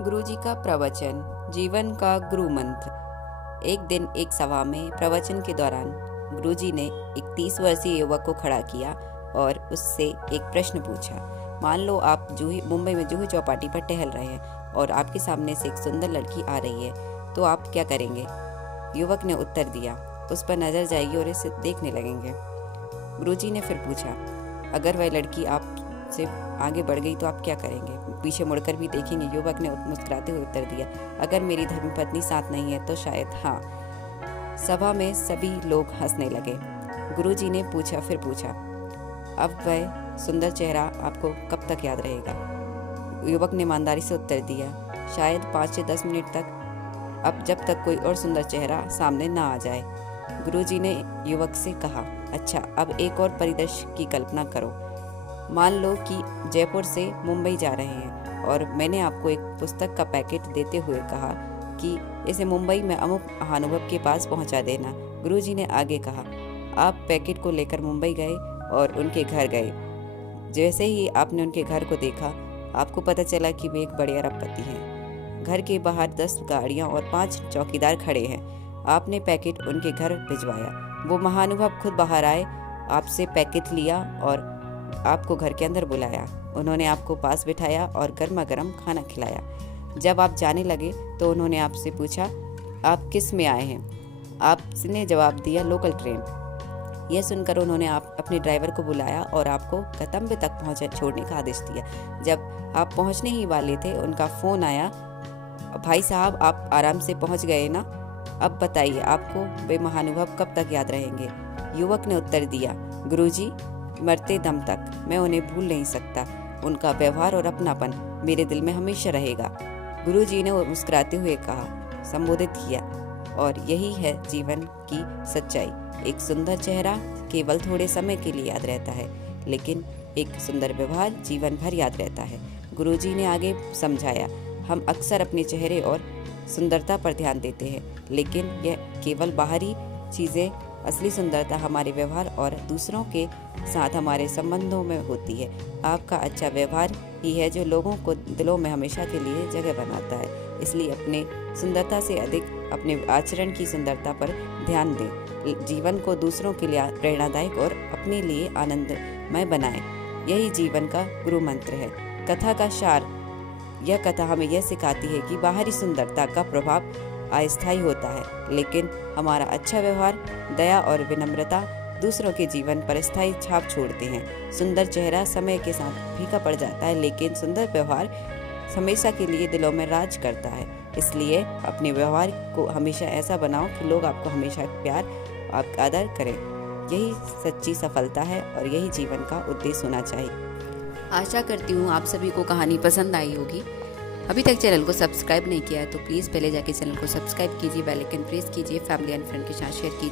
गुरुजी का प्रवचन, जीवन का गुरु मंत्र। एक दिन एक सभा में प्रवचन के दौरान गुरुजी ने एक 30 वर्षीय युवक को खड़ा किया और उससे एक प्रश्न पूछा। मान लो आप मुंबई में जूही चौपाटी पर टहल रहे हैं और आपके सामने से एक सुंदर लड़की आ रही है, तो आप क्या करेंगे? युवक ने उत्तर दिया, उस पर नजर जाएगी और इसे देखने लगेंगे। गुरुजी ने फिर पूछा, अगर वह लड़की आपसे आगे बढ़ गई तो आप क्या करेंगे? पीछे मुड़कर भी देखेंगे? युवक ने मुस्कुराते हुए उत्तर दिया, अगर मेरी धर्मपत्नी साथ नहीं है तो शायद हाँ। सभा में सभी लोग हंसने लगे। गुरुजी ने फिर पूछा, अब वह सुंदर चेहरा आपको कब तक याद रहेगा? युवक ने ईमानदारी से उत्तर दिया, शायद 5 से 10 मिनट तक, अब जब तक कोई और सुंदर चेहरा सामने ना आ जाए। गुरुजी ने युवक से कहा, अच्छा, अब एक और परिदृश्य की कल्पना करो। मान लो कि जयपुर से मुंबई जा रहे हैं और मैंने आपको एक पुस्तक का पैकेट देते हुए कहा कि इसे मुंबई में अमुक महानुभव के पास पहुंचा देना। गुरुजी ने आगे कहा, आप पैकेट को लेकर मुंबई गए और उनके घर गए। जैसे ही आपने उनके घर को देखा, आपको पता चला कि वे एक बड़े अरबपति हैं। घर के बाहर 10 गाड़ियां और 5 चौकीदार खड़े हैं। आपने पैकेट उनके घर भिजवाया। वो महानुभव खुद बाहर आए, आपसे पैकेट लिया और आपको घर के अंदर बुलाया। उन्होंने आपको पास बिठाया और गर्मा गर्म खाना खिलाया। जब आप जाने लगे तो उन्होंने आपसे पूछा, आप किस में आए हैं? आपने जवाब दिया, लोकल ट्रेन। यह सुनकर उन्होंने अपने ड्राइवर को बुलाया और आपको गंतव्य तक छोड़ने का आदेश दिया। जब आप पहुंचने ही वाले थे, उनका फ़ोन आया, भाई साहब आप आराम से पहुंच गए ना? अब बताइए, आपको वे महानुभव कब तक याद रहेंगे? युवक ने उत्तर दिया, गुरुजी, मरते दम तक मैं उन्हें भूल नहीं सकता। उनका व्यवहार और अपनापन मेरे दिल में हमेशा रहेगा। गुरुजी ने मुस्कुराते हुए कहा, संबोधित किया, और यही है जीवन की सच्चाई। एक सुंदर चेहरा केवल थोड़े समय के लिए याद रहता है, लेकिन एक सुंदर व्यवहार जीवन भर याद रहता है। गुरुजी ने आगे समझाया, हम अक्सर अपने चेहरे और सुंदरता पर ध्यान देते हैं, लेकिन यह केवल बाहरी चीज़ें, असली सुंदरता हमारे व्यवहार और दूसरों के साथ हमारे संबंधों में होती है। आपका अच्छा व्यवहार ही है जो लोगों को दिलों में हमेशा के लिए जगह बनाता है। इसलिए अपने सुंदरता से अधिक अपने आचरण की सुंदरता पर ध्यान दें। जीवन को दूसरों के लिए प्रेरणादायक और अपने लिए आनंदमय बनाएं। यही जीवन का गुरु मंत्र है। कथा का सार, यह कथा हमें यह सिखाती है कि बाहरी सुंदरता का प्रभाव अस्थायी होता है, लेकिन हमारा अच्छा व्यवहार, दया और विनम्रता दूसरों के जीवन पर स्थायी छाप छोड़ते हैं। सुंदर चेहरा समय के साथ फीका पड़ जाता है, लेकिन सुंदर व्यवहार हमेशा के लिए दिलों में राज करता है। इसलिए अपने व्यवहार को हमेशा ऐसा बनाओ कि लोग आपको हमेशा प्यार और आदर करें। यही सच्ची सफलता है और यही जीवन का उद्देश्य होना चाहिए। आशा करती हूँ आप सभी को कहानी पसंद आई होगी। अभी तक चैनल को सब्सक्राइब नहीं किया है तो प्लीज़ पहले जाके चैनल को सब्सक्राइब कीजिए, बेल आइकन प्रेस कीजिए, फैमिली एंड फ्रेंड के साथ शेयर कीजिए।